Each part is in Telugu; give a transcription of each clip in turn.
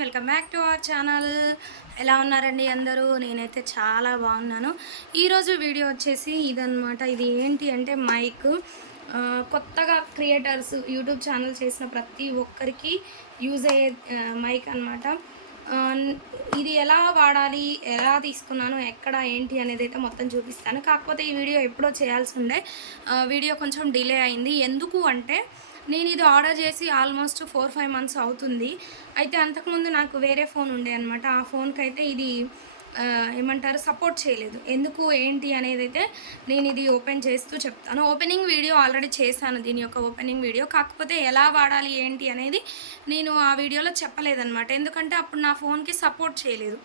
Welcome back to our channel. ఎలా ఉన్నారండి అందరూ? నేనైతే చాలా బాగున్నాను. ఈరోజు వీడియో వచ్చేసి ఇదనమాట. ఇది ఏంటి అంటే మైక్. కొత్తగా క్రియేటర్స్ యూట్యూబ్ ఛానల్ చేసిన ప్రతి ఒక్కరికి యూజ్ అయ్యే మైక్ అనమాట. ఇది ఎలా వాడాలి, ఎలా తీసుకున్నాను, ఎక్కడ ఏంటి అనేది అయితే మొత్తం చూపిస్తాను. కాకపోతే ఈ వీడియో ఎప్పుడో చేయాల్సి ఉండే, వీడియో కొంచెం డిలే అయింది. ఎందుకు అంటే నేను ఇది ఆర్డర్ చేసి ఆల్మోస్ట్ 4-5 మంత్స్ అవుతుంది. అయితే అంతకుముందు నాకు వేరే ఫోన్ ఉండే అనమాట. ఆ ఫోన్కి అయితే ఇది ఏమంటారు సపోర్ట్ చేయలేదు. ఎందుకు ఏంటి అనేది అయితే నేను ఇది ఓపెన్ చేస్తూ చెప్తాను. ఓపెనింగ్ వీడియో ఆల్రెడీ చేశాను, దీని యొక్క ఓపెనింగ్ వీడియో. కాకపోతే ఎలా వాడాలి ఏంటి అనేది నేను ఆ వీడియోలో చెప్పలేదన్నమాట. ఎందుకంటే అప్పుడు నా ఫోన్కి సపోర్ట్ చేయలేదు.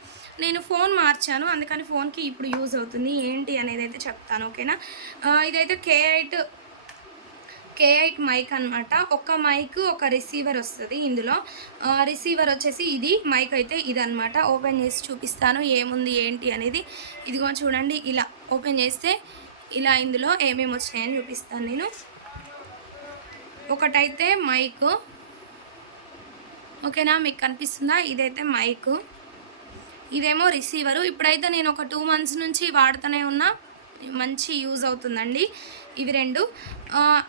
నేను ఫోన్ మార్చాను, అందుకని ఫోన్కి ఇప్పుడు యూజ్ అవుతుంది. ఏంటి అనేది అయితే చెప్తాను, ఓకేనా? ఇదైతే K8 మైక్ అనమాట. ఒక మైక్ ఒక రిసీవర్ వస్తుంది ఇందులో. రిసీవర్ వచ్చేసి ఇది, మైక్ అయితే ఇదనమాట. ఓపెన్ చేసి చూపిస్తాను ఏముంది ఏంటి అనేది. ఇదిగో చూడండి, ఇలా ఓపెన్ చేస్తే ఇలా ఇందులో ఏమేమి వచ్చినాయని చూపిస్తాను నేను. ఒకటైతే మైక్, ఓకేనా? మీకు కనిపిస్తుందా? ఇదైతే మైక్, ఇదేమో రిసీవరు. ఇప్పుడైతే నేను ఒక 2 మంత్స్ నుంచి వాడుతూనే ఉన్నా, మంచి యూజ్ అవుతుందండి ఇవి రెండు.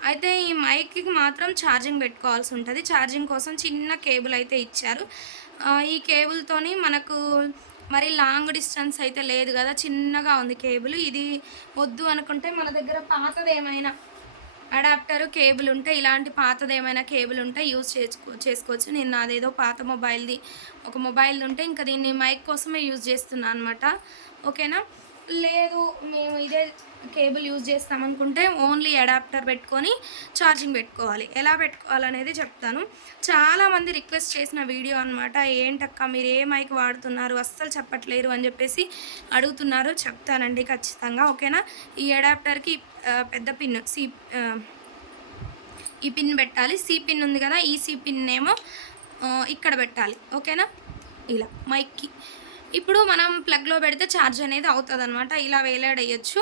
అయితే ఈ మైక్కి మాత్రం ఛార్జింగ్ పెట్టుకోవాల్సి ఉంటుంది. ఛార్జింగ్ కోసం చిన్న కేబుల్ అయితే ఇచ్చారు. ఈ కేబుల్తోని మనకు మరి లాంగ్ డిస్టెన్స్ అయితే లేదు కదా, చిన్నగా ఉంది కేబుల్. ఇది వద్దు అనుకుంటే మన దగ్గర పాతది ఏమైనా అడాప్టర్ కేబుల్ ఉంటే, ఇలాంటి పాతది ఏమైనా కేబుల్ ఉంటే యూజ్ చేసుకోవచ్చు. నేను నాదేదో పాత మొబైల్ది ఒక మొబైల్ది ఉంటే ఇంకా దీన్ని మైక్ కోసమే యూజ్ చేస్తున్నాను అనమాట, ఓకేనా? లేదు మేము ఇదే కేబుల్ యూజ్ చేస్తామనుకుంటే ఓన్లీ అడాప్టర్ పెట్టుకొని ఛార్జింగ్ పెట్టుకోవాలి. ఎలా పెట్టుకోవాలనేది చెప్తాను. చాలామంది రిక్వెస్ట్ చేసిన వీడియో అనమాట. ఏంటక్క మీరు ఏ మైక్ వాడుతున్నారు, అస్సలు చెప్పట్లేరు అని చెప్పేసి అడుగుతున్నారు. చెప్తానండి ఖచ్చితంగా, ఓకేనా? ఈ అడాప్టర్కి పెద్ద పిన్ ఈ పిన్ పెట్టాలి. సి పిన్ ఉంది కదా, ఈ సి పిన్ ఏమో ఇక్కడ పెట్టాలి, ఓకేనా? ఇలా మైక్కి ఇప్పుడు మనం ప్లగ్లో పెడితే ఛార్జ్ అనేది అవుతుంది అనమాట. ఇలా వేలాడేయచ్చు,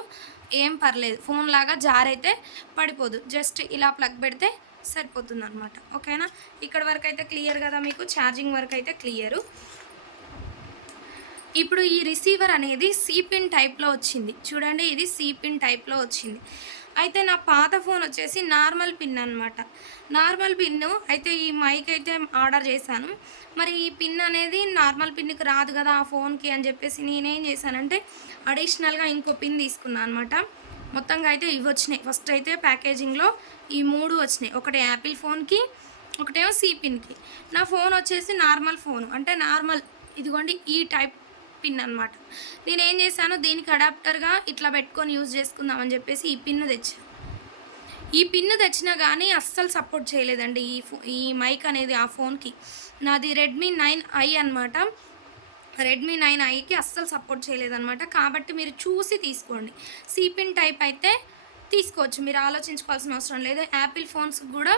ఏం పర్లేదు. ఫోన్ లాగా జారైతే పడిపోదు. జస్ట్ ఇలా ప్లగ్ పెడితే సరిపోతుంది అనమాట, ఓకేనా? ఇక్కడ వరకు అయితే క్లియర్ కదా మీకు, ఛార్జింగ్ వరకు అయితే క్లియరు. ఇప్పుడు ఈ రిసీవర్ అనేది సి పిన్ టైప్లో వచ్చింది చూడండి, ఇది సి పిన్ టైప్లో వచ్చింది. అయితే నా పాత ఫోన్ వచ్చేసి నార్మల్ పిన్ అనమాట. నార్మల్ పిన్ను అయితే ఈ మైక్ అయితే ఆర్డర్ చేశాను. మరి ఈ పిన్ అనేది నార్మల్ పిన్కి రాదు కదా ఆ ఫోన్కి అని చెప్పేసి నేనేం చేశానంటే అడిషనల్గా ఇంకో పిన్ తీసుకున్నాను అనమాట. మొత్తంగా అయితే ఇవి వచ్చినాయి. ఫస్ట్ అయితే ప్యాకేజింగ్లో ఈ 3 వచ్చినాయి. ఒకటి యాపిల్ ఫోన్కి, ఒకటేమో సి పిన్కి. నా ఫోన్ వచ్చేసి నార్మల్ ఫోను, అంటే నార్మల్ ఇదిగోండి ఈ టైప్ పిన్ అనమాట. నేనేం చేశాను, దీనికి అడాప్టర్గా ఇట్లా పెట్టుకొని యూజ్ చేసుకుందామని చెప్పేసి ఈ పిన్ను తెచ్చాను. ఈ పిన్ను తెచ్చినా కానీ అస్సలు సపోర్ట్ చేయలేదండి ఈ మైక్ అనేది ఆ ఫోన్కి. నాది రెడ్మీ 9i అనమాట. రెడ్మీ 9iకి అస్సలు సపోర్ట్ చేయలేదన్నమాట. కాబట్టి మీరు చూసి తీసుకోండి. సి పిన్ టైప్ అయితే తీసుకోవచ్చు, మీరు ఆలోచించుకోవాల్సిన అవసరం లేదు. యాపిల్ ఫోన్స్కి కూడా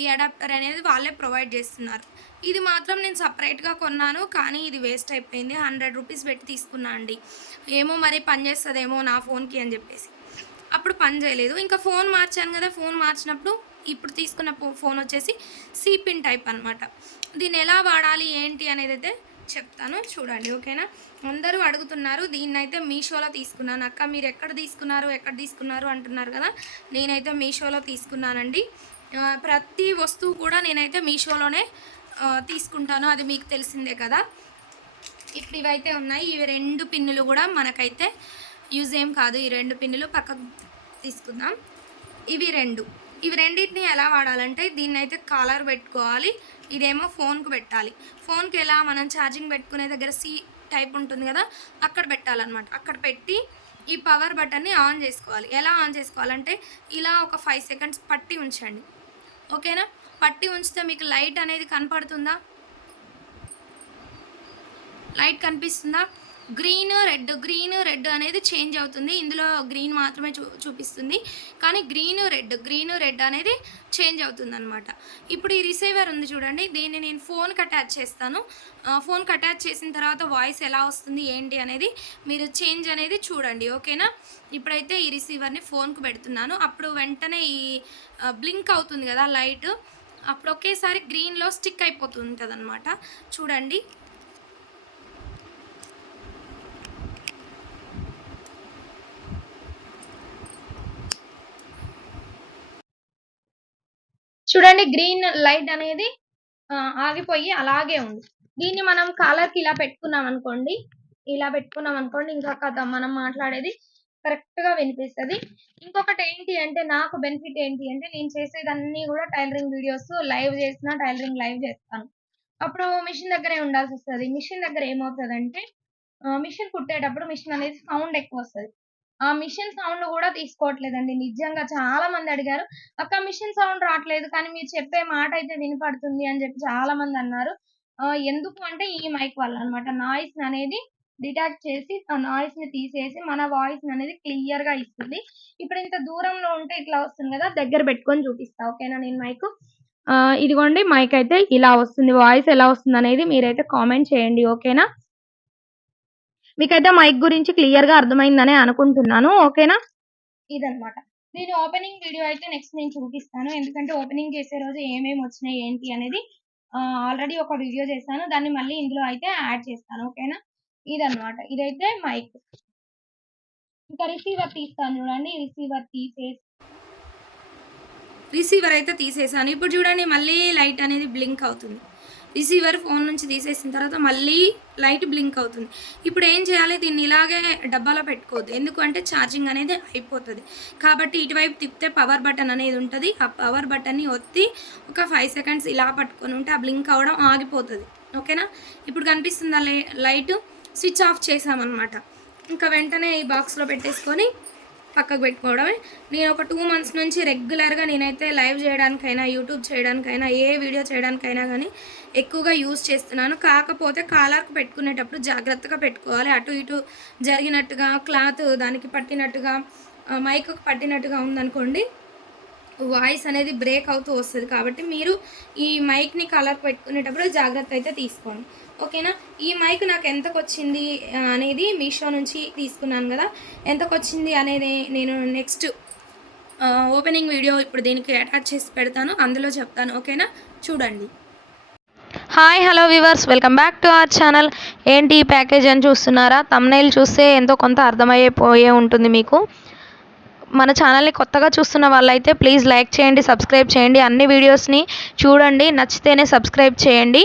ఈ అడాప్టర్ అనేది వాళ్ళే ప్రొవైడ్ చేస్తున్నారు. ఇది మాత్రం నేను సపరేట్గా కొన్నాను, కానీ ఇది వేస్ట్ అయిపోయింది. 100 రూపీస్ పెట్టి తీసుకున్నా అండి. ఏమో మరి పని చేస్తుందేమో నా ఫోన్కి అని చెప్పేసి అప్పుడు పని చేయలేదు. ఇంకా ఫోన్ మార్చాను కదా, ఫోన్ మార్చినప్పుడు ఇప్పుడు తీసుకున్న ఫోన్ వచ్చేసి సి పిన్ టైప్ అనమాట. దీన్ని ఎలా వాడాలి ఏంటి అనేది అయితే చెప్తాను చూడండి, ఓకేనా? అందరూ అడుగుతున్నారు. దీన్నైతే మీషోలో తీసుకున్నాను. అక్క మీరు ఎక్కడ తీసుకున్నారు అంటున్నారు కదా. నేనైతే మీషోలో తీసుకున్నానండి. ప్రతి వస్తువు కూడా నేనైతే మీషోలోనే తీసుకుంటాను, అది మీకు తెలిసిందే కదా. ఇప్పుడు ఇవైతే ఉన్నాయి. ఇవి 2 పిన్నులు కూడా మనకైతే యూజ్ ఏం కాదు. ఈ 2 పిన్నులు పక్కకు తీసుకుందాం. ఇవి రెండింటిని ఎలా వాడాలంటే దీన్నైతే కాలర్ పెట్టుకోవాలి, ఇదేమో ఫోన్కు పెట్టాలి. ఫోన్కి ఎలా మనం ఛార్జింగ్ పెట్టుకునే దగ్గర సి టైప్ ఉంటుంది కదా, అక్కడ పెట్టాలన్నమాట. అక్కడ పెట్టి ఈ పవర్ బటన్ని ఆన్ చేసుకోవాలి. ఎలా ఆన్ చేసుకోవాలంటే ఇలా ఒక 5 సెకండ్స్ పట్టి ఉంచండి, ఓకేనా? పట్టి ఉంచితే మీకు లైట్ అనేది కనపడుతుందా? లైట్ కనిపిస్తుందా? గ్రీన్ రెడ్ అనేది చేంజ్ అవుతుంది. ఇందులో గ్రీన్ మాత్రమే చూపిస్తుంది, కానీ గ్రీన్ రెడ్ అనేది చేంజ్ అవుతుంది అనమాట. ఇప్పుడు ఈ రిసీవర్ ఉంది చూడండి, దీన్ని నేను ఫోన్కి అటాచ్ చేస్తాను. ఫోన్కి అటాచ్ చేసిన తర్వాత వాయిస్ ఎలా వస్తుంది ఏంటి అనేది మీరు చేంజ్ అనేది చూడండి, ఓకేనా? ఇప్పుడైతే ఈ రిసీవర్ని ఫోన్కి పెడుతున్నాను. అప్పుడు వెంటనే ఈ బ్లింక్ అవుతుంది కదా లైట్, అప్పుడు ఒకేసారి గ్రీన్లో స్టిక్ అయిపోతుంటుంది అనమాట. చూడండి. చూడండి గ్రీన్ లైట్ అనేది ఆగిపోయి అలాగే ఉంది. దీన్ని మనం కాలర్కి ఇలా పెట్టుకున్నాం అనుకోండి, ఇంకా కథ మనం మాట్లాడేది కరెక్ట్గా వినిపిస్తుంది. ఇంకొకటి ఏంటి అంటే, నాకు బెనిఫిట్ ఏంటి అంటే, నేను చేసేదన్నీ కూడా టైలరింగ్ వీడియోస్ లైవ్ చేసిన టైలరింగ్ లైవ్ చేస్తాను. అప్పుడు మిషన్ దగ్గరే ఉండాల్సి వస్తుంది. మిషన్ దగ్గర ఏమవుతుందంటే, మిషన్ కుట్టేటప్పుడు మిషన్ అనేది సౌండ్ ఎక్కువ వస్తుంది. ఆ మిషన్ సౌండ్ కూడా తీసుకోవట్లేదండి. నిజంగా చాలా మంది అడిగారు, అక్క మిషన్ సౌండ్ రావట్లేదు కానీ మీరు చెప్పే మాట అయితే వినపడుతుంది అని చెప్పి చాలా మంది అన్నారు. ఎందుకు అంటే ఈ మైక్ వల్ల అనమాట. నాయిస్ అనేది డిటాక్ట్ చేసి ఆ నాయిస్ ని తీసేసి మన వాయిస్ అనేది క్లియర్ గా ఇస్తుంది. ఇప్పుడు ఇంత దూరంలో ఉంటే ఇట్లా వస్తుంది కదా, దగ్గర పెట్టుకొని చూపిస్తా. ఓకేనా? నేను మైక్ ఇదిగోండి, మైక్ అయితే ఇలా వస్తుంది. వాయిస్ ఎలా వస్తుంది అనేది మీరైతే కామెంట్ చేయండి. ఓకేనా? మీకైతే మైక్ గురించి క్లియర్ గా అర్థమైందనే అనుకుంటున్నాను. ఓకేనా? ఇదనమాట. దీని ఓపెనింగ్ వీడియో అయితే నెక్స్ట్ నేను చూపిస్తాను. ఎందుకంటే ఓపెనింగ్ చేసే రోజు ఏమేమి వచ్చినాయి ఏంటి అనేది ఆల్రెడీ ఒక వీడియో చేశాను. దాన్ని మళ్ళీ ఇందులో అయితే యాడ్ చేస్తాను. ఓకేనా? ఇదనమాట. ఇదైతే మైక్. ఇంకా రిసీవర్ తీస్తాను చూడండి. రిసీవర్ అయితే తీసేసాను. ఇప్పుడు చూడండి మళ్ళీ లైట్ అనేది బ్లింక్ అవుతుంది. రిసీవర్ ఫోన్ నుంచి తీసేసిన తర్వాత మళ్ళీ లైట్ బ్లింక్ అవుతుంది. ఇప్పుడు ఏం చేయాలి, దీన్ని ఇలాగే డబ్బాలో పెట్టుకోవద్దు. ఎందుకంటే ఛార్జింగ్ అనేది అయిపోతుంది. కాబట్టి ఇటువైపు తిప్పితే పవర్ బటన్ అనేది ఉంటుంది. ఆ పవర్ బటన్ని ఒత్తి ఒక 5 సెకండ్స్ ఇలా పట్టుకొని ఉంటే ఆ బ్లింక్ అవ్వడం ఆగిపోతుంది. ఓకేనా? ఇప్పుడు కనిపిస్తుంది లైట్. స్విచ్ ఆఫ్ చేసామన్నమాట. ఇంకా వెంటనే ఈ బాక్స్లో పెట్టేసుకొని పక్కకు పెట్టుకోవడమే. నేను ఒక 2 మంత్స్ నుంచి రెగ్యులర్గా నేనైతే లైవ్ చేయడానికైనా, యూట్యూబ్ చేయడానికైనా, ఏ వీడియో చేయడానికైనా కానీ ఎక్కువగా యూజ్ చేస్తున్నాను. కాకపోతే కాలర్కి పెట్టుకునేటప్పుడు జాగ్రత్తగా పెట్టుకోవాలి. అటు ఇటు జరిగినట్టుగా, క్లాత్ దానికి పట్టినట్టుగా, మైక్కి పట్టినట్టుగా ఉందనుకోండి, వాయిస్ అనేది బ్రేక్ అవుతూ వస్తుంది. కాబట్టి మీరు ఈ మైక్ని కలర్కి పెట్టుకునేటప్పుడు జాగ్రత్త అయితే తీసుకోండి. ఓకేనా? ఈ మైక్ నాకు ఎంతకు వచ్చింది అనేది మీషో నుంచి తీసుకున్నాను కదా, ఎంతకు వచ్చింది అనేది నేను నెక్స్ట్ ఓపెనింగ్ వీడియో ఇప్పుడు దీనికి అటాచ్ చేసి పెడతాను, అందులో చెప్తాను. ఓకేనా? చూడండి. Hi, hello viewers, welcome back to our channel. ఏంటి ఈ ప్యాకేజ్ అని చూస్తున్నారా? థంబ్నెయిల్ చూస్తే ఎంతో కొంత అర్థమైపోయే ఉంటుంది మీకు. మన ఛానల్ని కొత్తగా చూస్తున్న వాళ్ళైతే ప్లీజ్ లైక్ చేయండి, సబ్స్క్రైబ్ చేయండి. అన్ని వీడియోస్ని చూడండి, నచ్చితేనే సబ్స్క్రైబ్ చేయండి.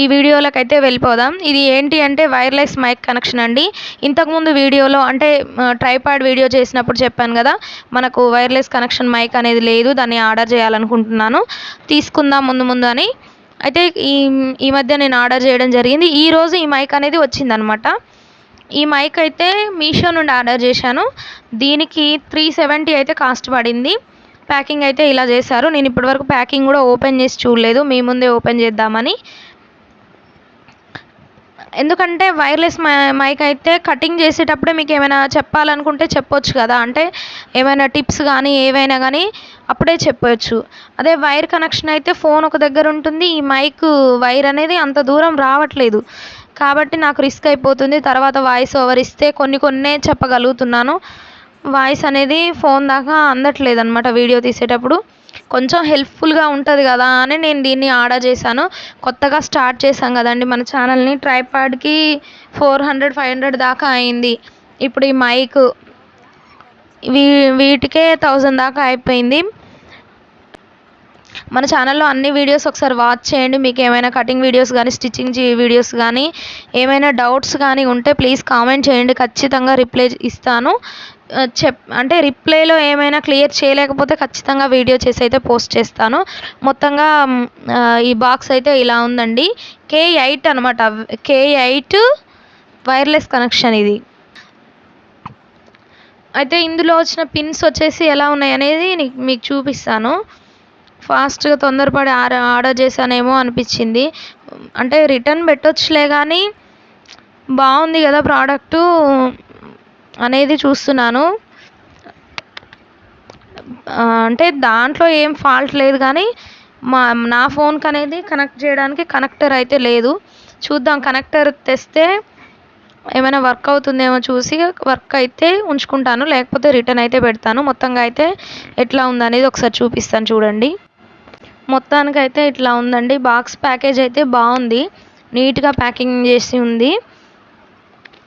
ఈ వీడియోలకైతే వెళ్ళిపోదాం. ఇది ఏంటి అంటే వైర్లెస్ మైక్ కనెక్షన్ అండి. ఇంతకుముందు వీడియోలో అంటే ట్రైపాడ్ వీడియో చేసినప్పుడు చెప్పాను కదా, మనకు వైర్లెస్ కనెక్షన్ మైక్ అనేది లేదు, దాన్ని ఆర్డర్ చేయాలనుకుంటున్నాను, తీసుకుందాం ముందు అని. అయితే ఈ మధ్య నేను ఆర్డర్ చేయడం జరిగింది. ఈరోజు ఈ మైక్ అనేది వచ్చిందనమాట. ఈ మైక్ అయితే మీషో నుండి ఆర్డర్ చేశాను. దీనికి 370 అయితే కాస్ట్ పడింది. ప్యాకింగ్ అయితే ఇలా చేశారు. నేను ఇప్పటివరకు ప్యాకింగ్ కూడా ఓపెన్ చేసి చూడలేదు, మీ ముందే ఓపెన్ చేద్దామని. ఎందుకంటే వైర్లెస్ మైక్ అయితే కటింగ్ చేసేటప్పుడే మీకు ఏమైనా చెప్పాలనుకుంటే చెప్పొచ్చు కదా, అంటే ఏమైనా టిప్స్ కానీ ఏవైనా కానీ అప్పుడే చెప్పొచ్చు. అదే వైర్ కనెక్షన్ అయితే ఫోన్ ఒక దగ్గర ఉంటుంది, ఈ మైక్ వైర్ అనేది అంత దూరం రావట్లేదు. కాబట్టి నాకు రిస్క్ అయిపోతుంది. తర్వాత వాయిస్ ఓవర్ ఇస్తే కొన్నే చెప్పగలుగుతున్నాను. వాయిస్ అనేది ఫోన్ దాకా అందట్లేదు అనమాట వీడియో తీసేటప్పుడు. కొంచెం హెల్ప్ఫుల్గా ఉంటుంది కదా అని నేను దీన్ని ఆర్డర్ చేశాను. కొత్తగా స్టార్ట్ చేశాం కదండి మన ఛానల్ని. ట్రైపాడ్కి 400-500 దాకా అయింది. ఇప్పుడు ఈ మైక్ వీటికే 1000 దాకా అయిపోయింది. మన ఛానల్లో అన్ని వీడియోస్ ఒకసారి వాచ్ చేయండి. మీకు ఏమైనా కటింగ్ వీడియోస్ కానీ, స్టిచ్చింగ్ వీడియోస్ కానీ, ఏమైనా డౌట్స్ కానీ ఉంటే ప్లీజ్ కామెంట్ చేయండి, ఖచ్చితంగా రిప్లై ఇస్తాను. అంటే రిప్లైలో ఏమైనా క్లియర్ చేయలేకపోతే ఖచ్చితంగా వీడియో చేసి అయితే పోస్ట్ చేస్తాను. మొత్తంగా ఈ బాక్స్ అయితే ఇలా ఉందండి. K8 అనమాట. K8 వైర్లెస్ కనెక్షన్ ఇది. అయితే ఇందులో వచ్చిన పిన్స్ వచ్చేసి ఎలా ఉన్నాయి అనేది మీకు చూపిస్తాను. ఫాస్ట్గా తొందరపడి ఆర్డర్ చేశానేమో అనిపించింది. అంటే రిటర్న్ పెట్టొచ్చులే కానీ బాగుంది కదా ప్రోడక్టు అనేది చూస్తున్నాను. అంటే దాంట్లో ఏం ఫాల్ట్ లేదు కానీ నా ఫోన్కి అనేది కనెక్ట్ చేయడానికి కనెక్టర్ అయితే లేదు. చూద్దాం, కనెక్టర్ తెస్తే ఏమైనా వర్క్ అవుతుందేమో చూసి వర్క్ అయితే ఉంచుకుంటాను, లేకపోతే రిటర్న్ అయితే పెడతాను. మొత్తంగా అయితే ఎట్లా ఉందనేది ఒకసారి చూపిస్తాను చూడండి. మొత్తానికైతే ఇట్లా ఉందండి. బాక్స్ ప్యాకేజ్ అయితే బాగుంది, నీట్గా ప్యాకింగ్ చేసి ఉంది.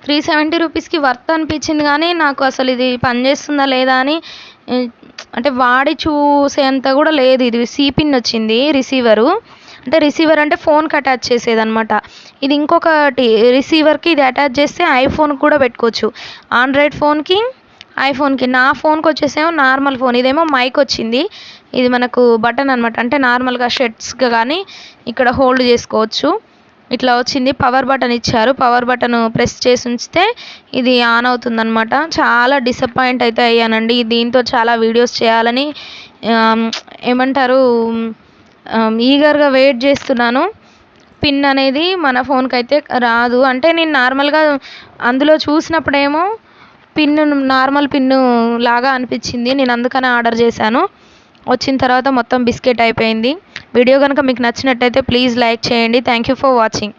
370 రూపీస్కి వర్త్ అనిపించింది, కానీ నాకు అసలు ఇది పనిచేస్తుందా లేదా అని అంటే వాడి చూసేంత కూడా లేదు. ఇది సిపిన్ వచ్చింది రిసీవరు, అంటే రిసీవర్ అంటే ఫోన్కి అటాచ్ చేసేదనమాట. ఇది ఇంకొకటి రిసీవర్కి ఇది అటాచ్ చేస్తే ఐఫోన్కి కూడా పెట్టుకోవచ్చు, ఆండ్రాయిడ్ ఫోన్కి ఐఫోన్కి. నా ఫోన్కి వచ్చేసేమో నార్మల్ ఫోన్, ఇదేమో మైక్ వచ్చింది. ఇది మనకు బటన్ అనమాట, అంటే నార్మల్గా షర్ట్స్గా కానీ ఇక్కడ హోల్డ్ చేసుకోవచ్చు. ఇట్లా వచ్చింది. పవర్ బటన్ ఇచ్చారు, పవర్ బటన్ ప్రెస్ చేసి ఉంచితే ఇది ఆన్ అవుతుందన్నమాట. చాలా డిసప్పాయింట్ అయితే అయ్యానండి. దీంతో చాలా వీడియోస్ చేయాలని ఏమంటారు ఈగర్గా వెయిట్ చేస్తున్నాను. పిన్ అనేది మన ఫోన్కి అయితే రాదు. అంటే నేను నార్మల్గా అందులో చూసినప్పుడేమో పిన్ నార్మల్ పిన్ లాగా అనిపించింది, నేను అందుకనే ఆర్డర్ చేశాను. వచ్చిన తర్వాత మొత్తం బిస్కెట్ అయిపోయింది. వీడియో కనుక మీకు నచ్చినట్టయితే ప్లీజ్ లైక్ చేయండి. Thank you for watching.